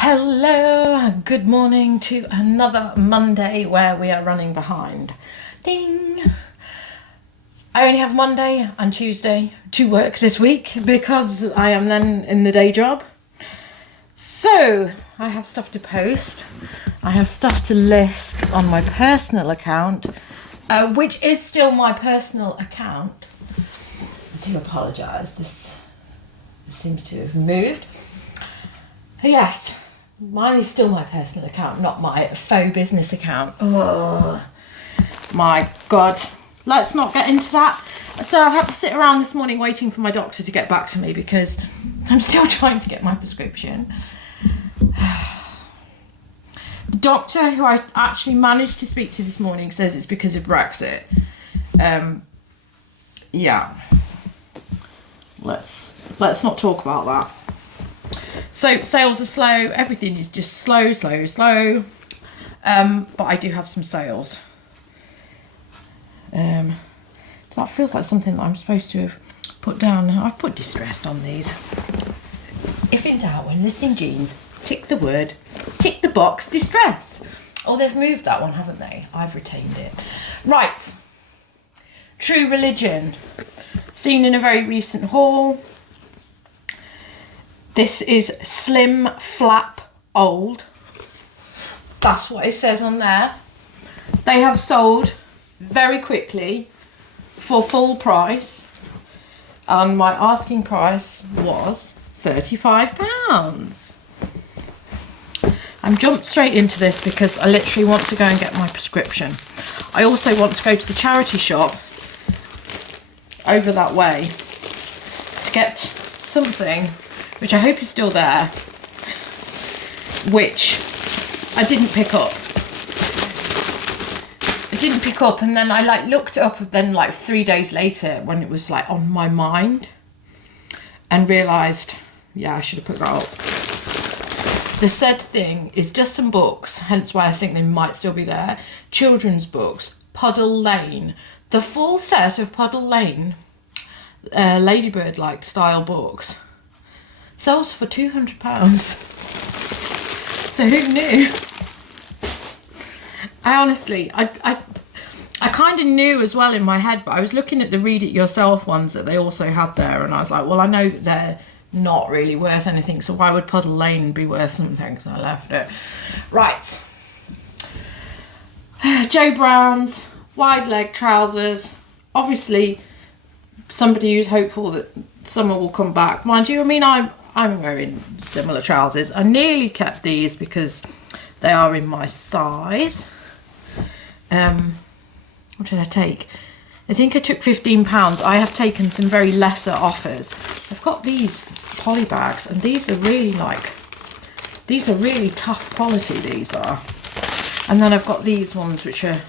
Hello, good morning to another Monday where we are running behind. Ding! I only have Monday and Tuesday to work this week because I am then in the day job. So, I have stuff to post. I have stuff to list on my personal account, which is still my personal account. I do apologise, this seems to have moved. Yes, mine is still my personal account, not my faux business account. Oh my God. Let's not get into that. So I've had to sit around this morning waiting for my doctor to get back to me because I'm still trying to get my prescription. The doctor who I actually managed to speak to this morning says it's because of Brexit. Yeah. Let's not talk about that. So sales are slow, everything is just slow. But I do have some sales. That feels like something that I'm supposed to have put down. I've put distressed on these. If in doubt, when listing jeans, tick the box, distressed. Oh, they've moved that one, haven't they? I've retained it. Right. True Religion. Seen in a very recent haul. This is Slim Flap Old. That's what it says on there. They have sold very quickly for full price. And my asking price was £35. I'm jumped straight into this because I literally want to go and get my prescription. I also want to go to the charity shop over that way to get something which I hope is still there, which I didn't pick up. And then I looked it up then 3 days later when it was on my mind and realised, yeah, I should have put that up. The said thing is just some books, hence why I think they might still be there. Children's books, Puddle Lane. The full set of Puddle Lane Ladybird style books sells for £200. So who knew? I honestly, I kind of knew as well in my head, but I was looking at the read it yourself ones that they also had there, and I was like, well, I know that they're not really worth anything, so why would Puddle Lane be worth something? So I left it. Right. Joe Brown's wide leg trousers. Obviously, somebody who's hopeful that summer will come back. Mind you, I mean, I'm wearing similar trousers. I nearly kept these because they are in my size. What did I take? I think I took £15. I have taken some very lesser offers. I've got these poly bags, and these are really tough quality, these are. And then I've got these ones which are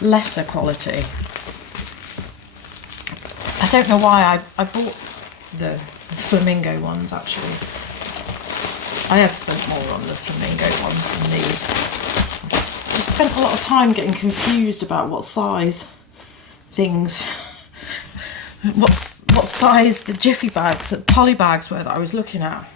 lesser quality. I don't know why I bought the flamingo ones, actually. I have spent more on the flamingo ones than these. I spent a lot of time getting confused about what size things, what size the jiffy bags, the poly bags were that I was looking at.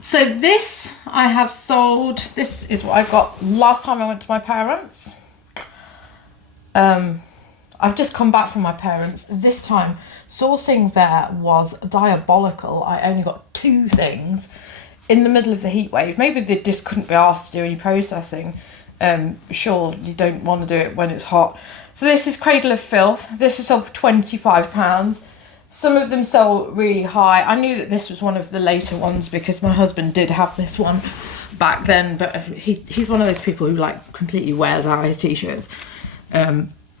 So this I have sold. This is what I got last time I went to my parents'. I've just come back from my parents'. This time, sourcing there was diabolical. I only got 2 things in the middle of the heat wave. Maybe they just couldn't be asked to do any processing. Sure, you don't want to do it when it's hot. So this is Cradle of Filth. This is sold for £25. Some of them sell really high. I knew that this was one of the later ones because my husband did have this one back then, but he's one of those people who completely wears out his t-shirts.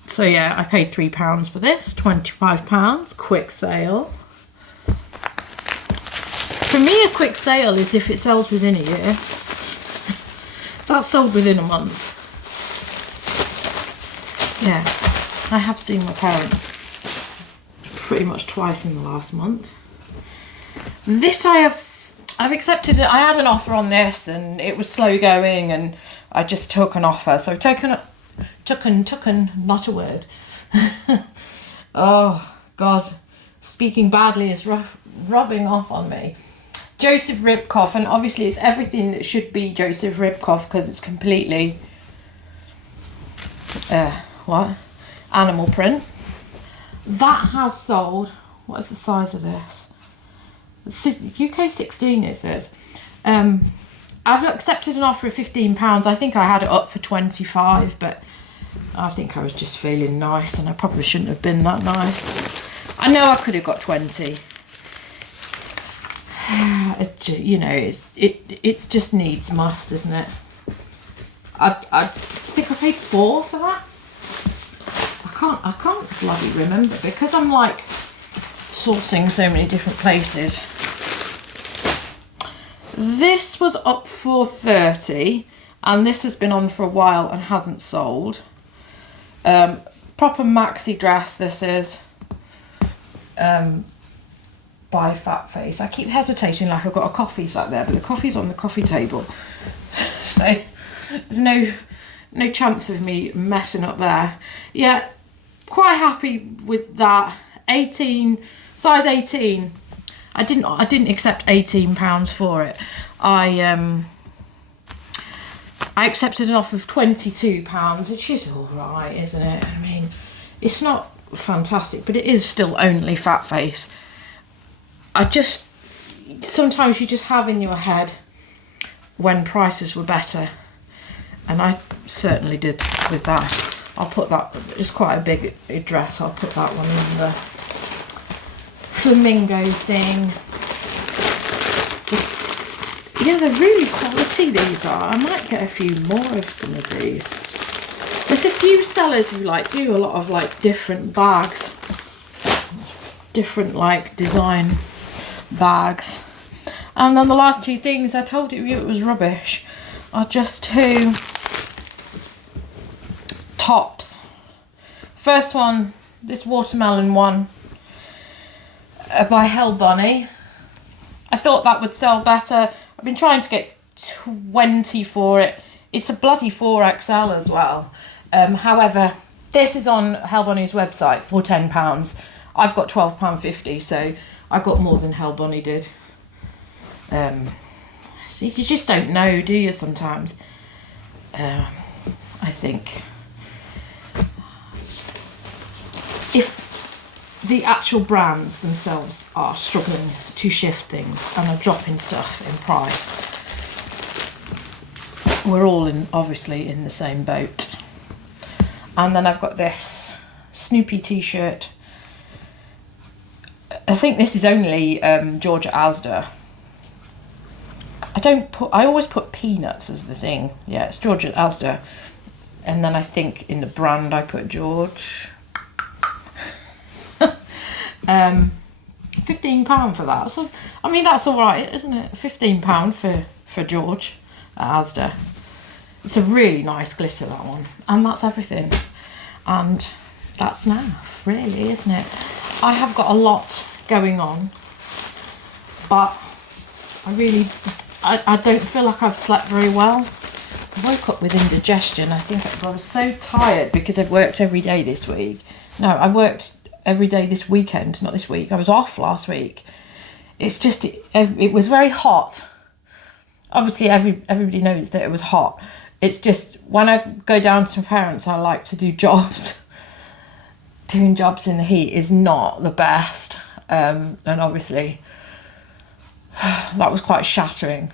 So yeah, I paid £3 for this, £25, quick sale. For me, a quick sale is if it sells within a year. That's sold within a month. Yeah, I have seen my parents pretty much twice in the last month. This I've accepted it. I had an offer on this and it was slow going and I just took an offer. So taken, not a word. Oh God, speaking badly is rubbing off on me. Joseph Ribkoff, and obviously it's everything that should be Joseph Ribkoff because it's completely animal print. That has sold. What is the size of this? UK 16 it says. I've accepted an offer of £15. I think I had it up for 25, but I think I was just feeling nice, and I probably shouldn't have been that nice. I know I could have got 20. You know, it just needs must, isn't it? I think I paid £4 for that. I can't bloody remember because I'm like sourcing so many different places. This was up for 30, and this has been on for a while and hasn't sold. Proper maxi dress this is. By Fat Face. I keep hesitating like I've got a coffee sat there, but the coffee's on the coffee table. So there's no chance of me messing up there. Yeah, quite happy with that. 18, size 18. I didn't accept £18 for it. I accepted an offer of £22, which is all right, isn't it? I mean, it's not fantastic, but it is still only Fat Face. Sometimes you just have in your head when prices were better, and I certainly did with that. I'll put that, it's quite a big dress, I'll put that one in the flamingo thing. Yeah, they're really quality, these are. I might get a few more of some of these. There's a few sellers who do a lot of different bags, different design bags. And then the last two things, I told you it was rubbish, are just two tops. First one, this watermelon one by Helga-Betty. I thought that would sell better. I've been trying to get 20 for it. It's a bloody 4XL as well. However, this is on Helga-Betty's website for £10. I've got £12.50, so I got more than Helga-Betty did. So you just don't know, do you, sometimes? I think if the actual brands themselves are struggling to shift things and are dropping stuff in price, we're all obviously in the same boat. And then I've got this Snoopy t-shirt. I think this is only Georgia Asda. I always put peanuts as the thing. Yeah, it's Georgia Asda. And then I think in the brand I put George. £15 for that. So I mean, that's all right, isn't it? £15 for George at Asda. It's a really nice glitter, that one. And that's everything. And that's enough, really, isn't it? I have got a lot going on, but I don't feel like I've slept very well. I woke up with indigestion. I think I was so tired because I've worked every day this week. No, I worked every day this weekend, not this week. I was off last week. It's just, it was very hot. Obviously, everybody knows that it was hot. It's just, when I go down to my parents, I like to do jobs. Doing jobs in the heat is not the best. And obviously, that was quite shattering.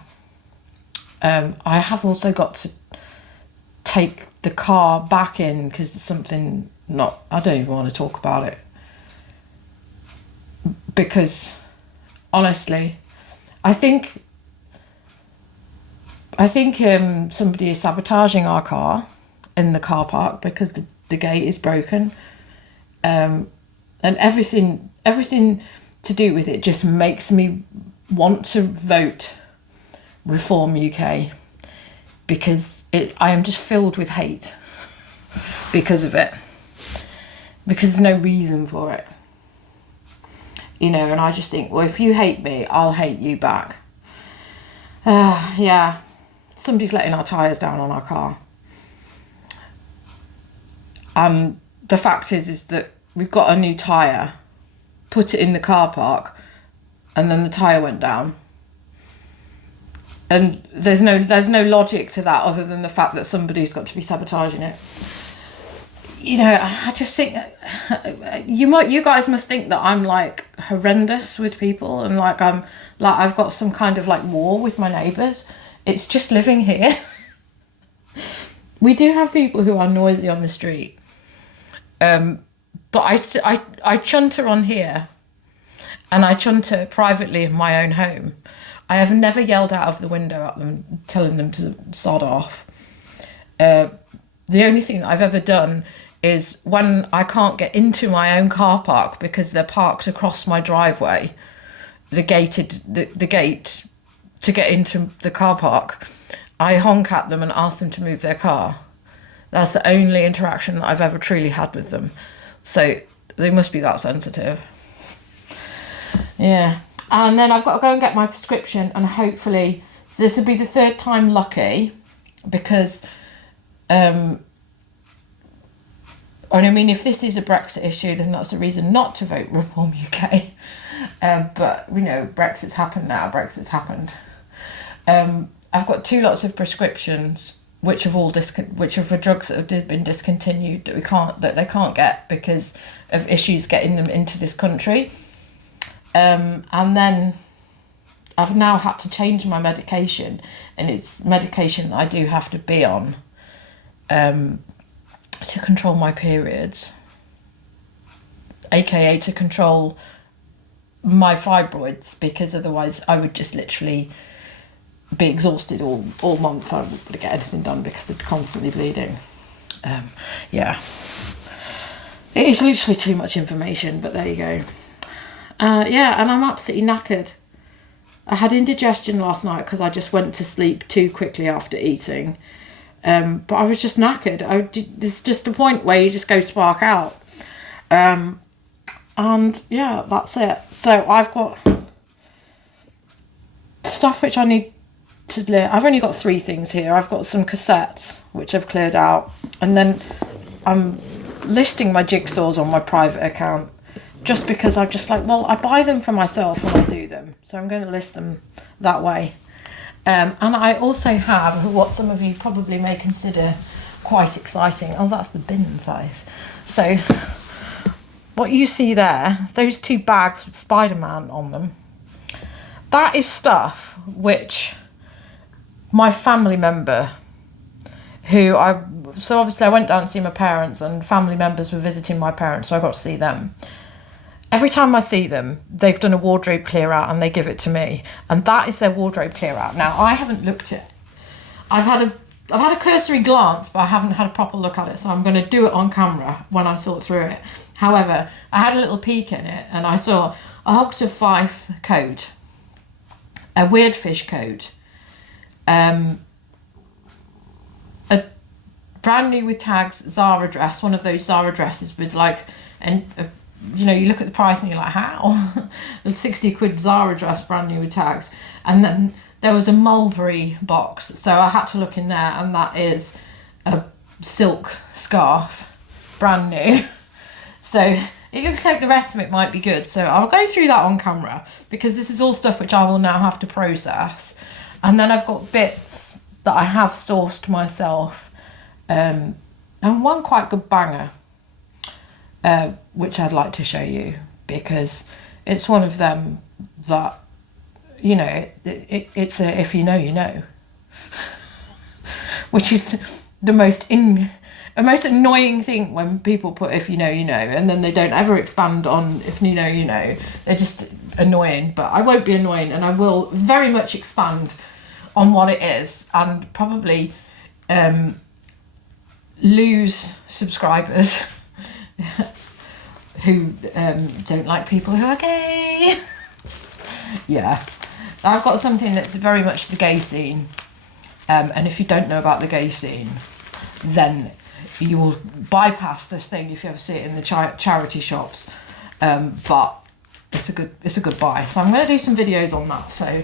I have also got to take the car back in because there's something I don't even want to talk about it. Because, honestly, I think somebody is sabotaging our car in the car park because the gate is broken. And everything to do with it just makes me want to vote Reform UK, because I am just filled with hate because of it, because there's no reason for it, and I just think, well, if you hate me, I'll hate you back. Yeah, somebody's letting our tyres down on our car, and the fact is that we've got a new tyre, put it in the car park, and then the tyre went down. And there's no logic to that other than the fact that somebody's got to be sabotaging it. You know, I just think you guys must think that I'm like horrendous with people, and like I've got some kind of like war with my neighbours. It's just living here. We do have people who are noisy on the street, but I chunter on here, and I chunter privately in my own home. I have never yelled out of the window at them, telling them to sod off. The only thing that I've ever done is when I can't get into my own car park because they're parked across my driveway, the gate to get into the car park, I honk at them and ask them to move their car. That's the only interaction that I've ever truly had with them. So they must be that sensitive. Yeah. And then I've got to go and get my prescription, and hopefully this will be the third time lucky, because and I mean, if this is a Brexit issue, then that's a reason not to vote Reform UK. But you know, Brexit's happened now. Brexit's happened. I've got 2 lots of prescriptions, which have which are for drugs that have been discontinued that they can't get because of issues getting them into this country. And then I've now had to change my medication, and it's medication that I do have to be on to control my periods, aka to control my fibroids, because otherwise I would just literally be exhausted all month. I wouldn't get anything done because I'd be constantly bleeding. Yeah, it is literally too much information, but there you go. Yeah, and I'm absolutely knackered. I had indigestion last night because I just went to sleep too quickly after eating. But I was just knackered. It's just the point where you just go spark out. And yeah, that's it. So I've got stuff which I need to... I've only got 3 things here. I've got some cassettes, which I've cleared out. And then I'm listing my jigsaws on my private account, just because I'm just like, well, I buy them for myself and I do them. So I'm going to list them that way. And I also have what some of you probably may consider quite exciting. Oh, that's the bin size. So what you see there, those 2 bags with Spider-Man on them, that is stuff which my family member, so obviously I went down to see my parents, and family members were visiting my parents, so I got to see them. Every time I see them, they've done a wardrobe clear out and they give it to me. And that is their wardrobe clear out. Now, I haven't looked at it. I've had a cursory glance, but I haven't had a proper look at it. So I'm going to do it on camera when I sort through it. However, I had a little peek in it and I saw a Hog to Fife coat, a Weird Fish coat, a brand new with tags Zara dress, one of those Zara dresses with like, you know, you look at the price and you're like, how? A 60 quid Zara dress, brand new with tags. And then there was a Mulberry box. So I had to look in there, and that is a silk scarf, brand new. So it looks like the rest of it might be good. So I'll go through that on camera, because this is all stuff which I will now have to process. And then I've got bits that I have sourced myself. And one quite good banger, which I'd like to show you, because it's one of them that, you know, it's a if you know, you know, which is the most annoying thing when people put if you know, you know, and then they don't ever expand on if you know, you know. They're just annoying, but I won't be annoying, and I will very much expand on what it is, and probably lose subscribers who don't like people who are gay. Yeah, I've got something that's very much the gay scene, and if you don't know about the gay scene, then you will bypass this thing if you ever see it in the charity shops. But it's a good buy. So I'm going to do some videos on that. So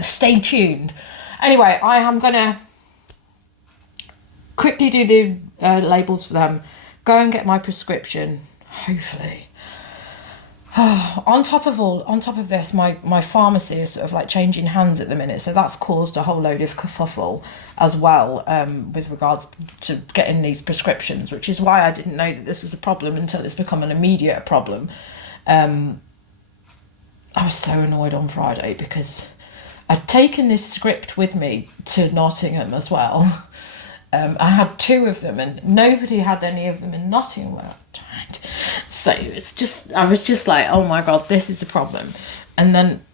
stay tuned. Anyway, I am going to quickly do the labels for them. Go and get my prescription. Hopefully. On top of this, my pharmacy is sort of like changing hands at the minute, so that's caused a whole load of kerfuffle as well, with regards to getting these prescriptions, which is why I didn't know that this was a problem until it's become an immediate problem. I was so annoyed on Friday because I'd taken this script with me to Nottingham as well. I had 2 of them and nobody had any of them in Nottingham when I tried. So I was just like, oh my God, this is a problem. And then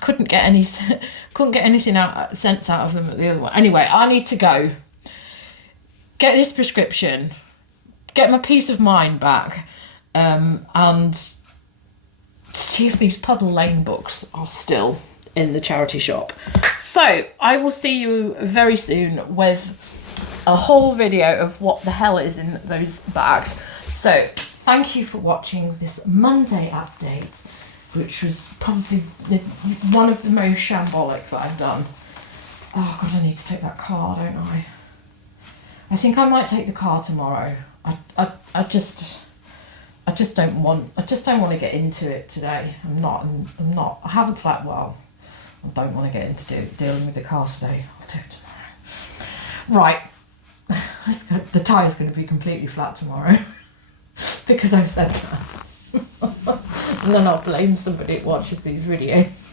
couldn't get anything sense out of them at the other one. Anyway, I need to go get this prescription, get my peace of mind back, and see if these Puddle Lane books are still in the charity shop. So I will see you very soon with a whole video of what the hell is in those bags. So thank you for watching this Monday update, which was probably one of the most shambolic that I've done. Oh God, I need to take that car, don't I? I think I might take the car tomorrow. I just don't want to get into it today. I'm not. I haven't slept well. I don't want to get into dealing with the car today. I'll do it tomorrow. Right. The tyre's going to be completely flat tomorrow because I've said that. And then I'll blame somebody that watches these videos.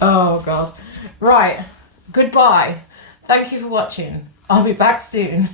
Oh God. Right. Goodbye. Thank you for watching. I'll be back soon.